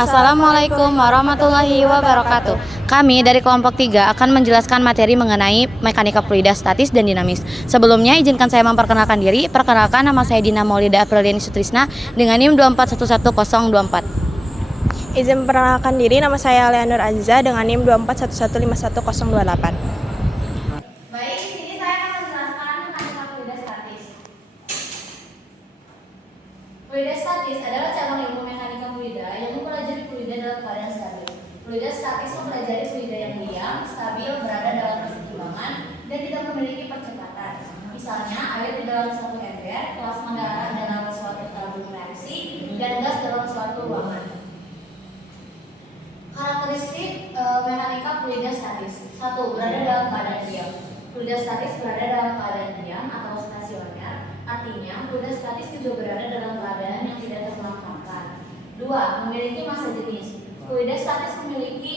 Assalamualaikum warahmatullahi wabarakatuh. Kami dari kelompok 3 akan menjelaskan materi mengenai mekanika fluida, statis, dan dinamis. Sebelumnya izinkan saya memperkenalkan diri. Perkenalkan, nama saya Dina Maulida Apriliani Sutrisna dengan NIM 2411024. Izin memperkenalkan diri, nama saya Leonor Aziza dengan NIM 241151028. Baik, di sini saya akan menjelaskan mekanika fluida statis. Fluida statis adalah cabang ilmu mekanika fluida yang mempelajari fluida dalam keadaan stabil. Fluida statis mempelajari fluida yang diam, stabil, berada dalam keseimbangan, dan tidak memiliki percepatan. Misalnya, air di dalam suatu ember, plasma darah dalam suatu tabung reaksi, dan gas dalam suatu ruangan. Karakteristik mekanika fluida statis. 1. Berada dalam keadaan diam. Fluida statis berada dalam keadaan diam atau stasioner. Artinya, fluida statis juga berada dalam keadaan yang tidak terlempar. 2. Memiliki massa jenis. Fluida statis memiliki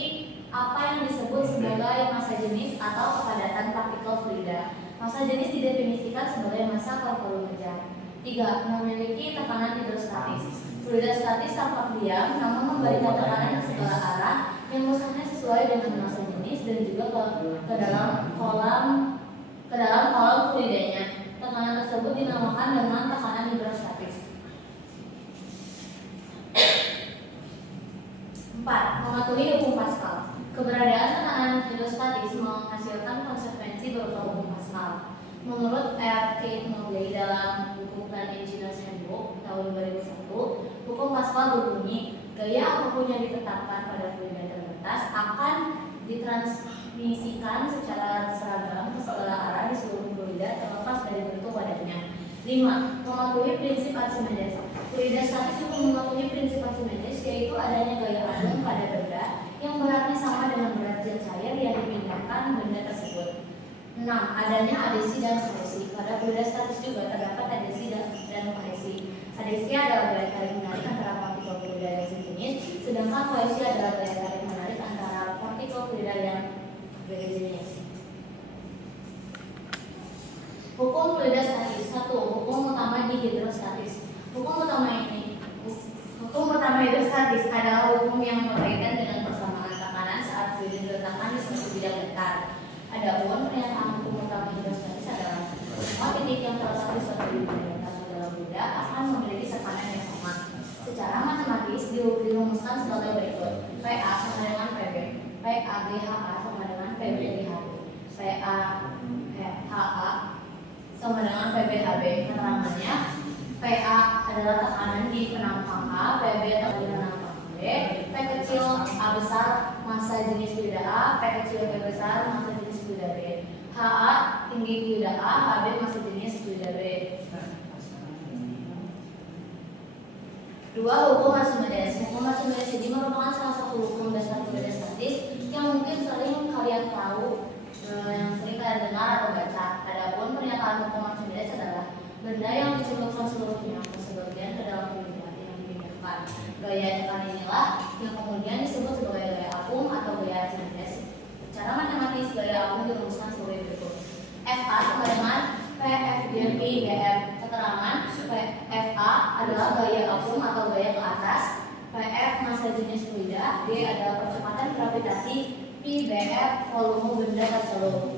apa yang disebut sebagai massa jenis atau kepadatan partikel fluida. Massa jenis didefinisikan sebagai massa per volume jam. 3. Memiliki tekanan hidrostatis. Fluida statis tampak diam, namun memberikan tekanan ke segala arah yang musanya sesuai dengan massa jenis dan juga ke dalam kolom fluidanya. Tekanan tersebut dinamakan dengan tekanan hidrostatis. 4. Mematuhi hukum Pascal. Keberadaan tekanan hidrostatis menghasilkan konsekuensi berupa hukum Pascal. Menurut R. K. Mowley dalam buku Plant Engineers Handbook tahun 2001, hukum Pascal berbunyi, gaya apapun yang ditetapkan pada fluida terbatas akan ditransmisikan secara seragam ke segala arah di seluruh fluida terlepas dari bentuk wadahnya. 5. Mematuhi prinsip Archimedes. Fluida statis juga mematuhi prinsip Archimedes, yaitu adanya gaya agung pada benda yang beratnya sama dengan berat zat cair yang dipindahkan benda tersebut. 6. Adanya adhesi dan kohesi. Pada fluida statis juga terdapat adhesi dan kohesi. Adhesi adalah gaya tarik menarik antara partikel fluida yang sejenis, sedangkan kohesi adalah gaya tarik menarik antara partikel fluida yang beda jenis. Hukum fluida statis. 1. Hukum utama di hidrostatis. Hukum utama hidrostatis adalah hukum yang berkaitan dengan persamaan tekanan saat fluida diletakkan di suatu bidang datar. Adapun pernyataan hukum utama hidrostatis adalah semua titik yang terletak di suatu bidang datar dalam fluida akan memiliki tekanan yang sama. Secara matematis dirumuskan sebagai berikut: PA sama dengan PB, PA GHA sama dengan PB GHB, PA HA sama dengan PB HB. Keterangannya, PA adalah tekanan di penampang A, PB tekanan di penampang B, P kecil A besar massa jenis fluida A, P kecil B besar massa jenis fluida B, HA tinggi fluida A, HB massa jenis fluida B. 2. Hukum Archimedes. Hukum Archimedes ini merupakan salah satu hukum dasar fluida statis yang mungkin sering kalian tahu, yang sering kalian dengar atau baca. Adapun pernyataan hukum Archimedes adalah benda yang dicemplungkan seluruhnya ke sebagian ke dalam fluida yang dipindahkan. Gaya tekanan inilah yang kemudian disebut sebagai gaya apung atau gaya Archimedes. Secara matematis, gaya apung dirumuskan sebagai berikut: FA sama dengan PFG pi GF. Keterangan, PFA adalah gaya apung atau gaya ke atas, PF massa jenis fluida, G adalah percepatan gravitasi, Pi BF volume benda tercelup.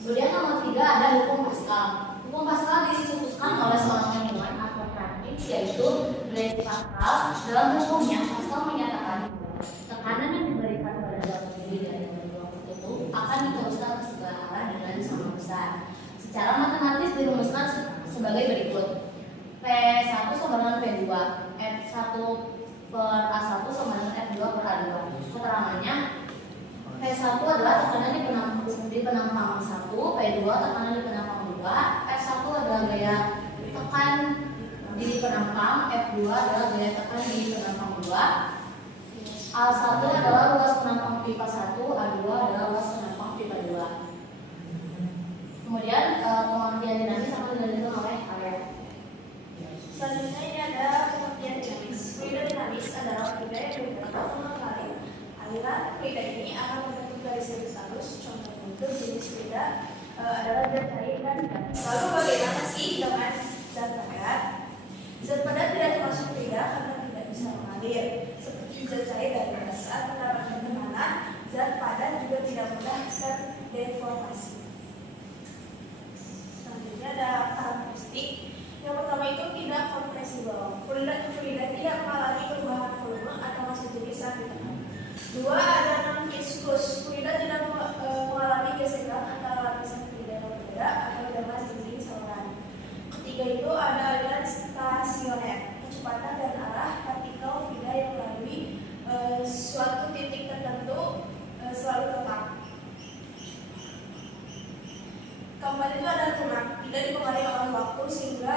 Kemudian nomor 3 ada hukum Pascal. Hukum Pascal dicetuskan oleh seorang ilmuwan atau praktis, yaitu Blaise Pascal. Dalam hukumnya, Pascal menyatakan tekanan yang diberikan pada zat fluida dari ruang tertutup akan diteruskan ke segala arah dengan sama besar. Secara matematis dirumuskan sebagai berikut: P1 sama dengan P2, F1 per A1 sama dengan F2 per A2. Keterangannya, P1 adalah tekanan di penampang 1, P2 tekanan di penampang 2, F1 adalah gaya tekan di penampang, F2 adalah gaya tekan di penampang 2, A1 adalah luas penampang pipa 1, A2 adalah luas penampang pipa 2. Kemudian pengertian dinamis akan dilanjutkan oleh Arya. Selanjutnya ini ada pengertian dinamis. Fluida dinamis adalah fluida yang bergerak mengalir. Aliran fluida ini akan membentuk garis halus. Contoh untuk jenis fluida adalah zat cair dan gas. Lalu bagaimana sih dengan zat padat? Zat padat tidak termasuk fluida karena tidak bisa mengalir. mengalir, seperti zat cair dan gas. Saat mendapatkan tekanan, zat padat juga tidak mudah terdeformasi. Selanjutnya ada karakteristik. Yang pertama itu tidak kompresibel. Fluida tidak mengalami perubahan volume atau massa jenis saat ditekan. Dua, ada non-viskus. Fluida tidak mengalami gesekan antara lapisan fluida yang berbeda atau dengan dinding saluran. Ketiga itu ada aliran stasioner. Kecepatan dan arah partikel fluida yang melalui suatu titik tertentu selalu tetap. Keempat itu ada tunak, tidak dipengaruhi oleh waktu sehingga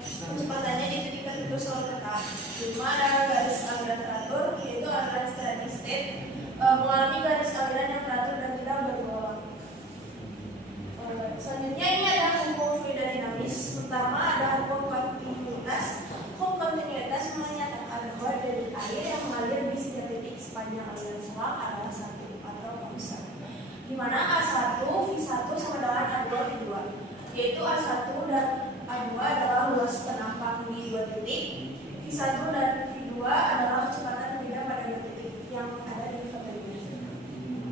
kecepatannya di titik tertentu selalu tetap. Lima, ada garis aliran teratur, yaitu aliran steady state, mengalami garis aliran yang teratur dan tidak bergolak. Selanjutnya ini ada hukum fluida dinamis. Pertama ada hukum kontinuitas. Hukum kontinuitas menyatakan bahwa debit air yang mengalir di setiap titik sepanjang aliran selang adalah satu atau konstan, di mana A1, V1 sama dengan A2, V2, yaitu A1 dan A2 adalah luas penampang di dua titik, V1 dan V2 adalah kecepatan fluida pada dua titik yang ada di foto ini.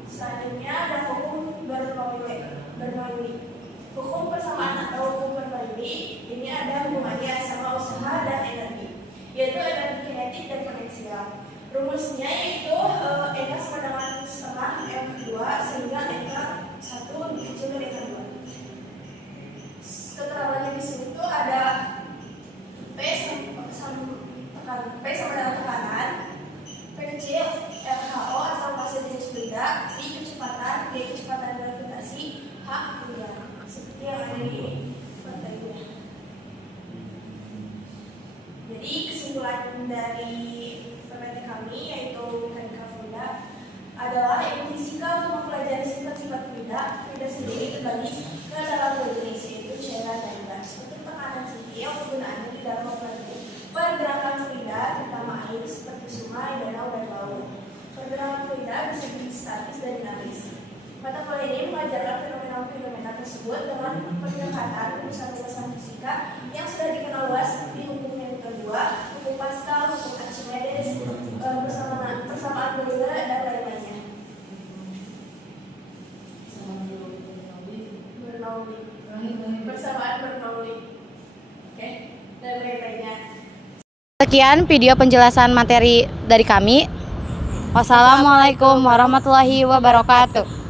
Selanjutnya ada hukum Bernoulli. Hukum persamaan atau hukum Bernoulli ini ada hubungannya sama usaha dan energi, yaitu energi kinetik dan potensial. Rumusnya yaitu N sama dengan setengah M2 sehingga N1 lebih kecil dari N2. Keterangannya di sini tuh ada P sama dengan tekanan, P kecil RHO atau massa jenis fluida, V kecepatan, D kecepatan gravitasi, H fluida. Seperti yang ada di foto ini. Jadi kesimpulan dari penelitian kami yaitu mekanika fluida adalah ilmu fisika untuk mempelajari sifat-sifat fluida. Fluida sendiri terbagi ke dalam dua jenis, yaitu cairan dan gas. Untuk tekanan sipil, penggunaannya di dalam mempelajari pergerakan fluida, terutama air seperti sungai, danau, dan laut. Pergerakan fluida bisa jadi statis dan dinamis. Mata kuliah ini mengajarkan fenomena-fenomena tersebut dengan pendekatan urusan-urusan fisika yang sudah dikenal luas seperti hukum Newton 2, hukum Pascal, hukum Archimedes, persamaan Euler, dan lain-lainnya. Persamaan Bernoulli, oke, dan lain-lainnya. Sekian video penjelasan materi dari kami. Wassalamualaikum warahmatullahi wabarakatuh.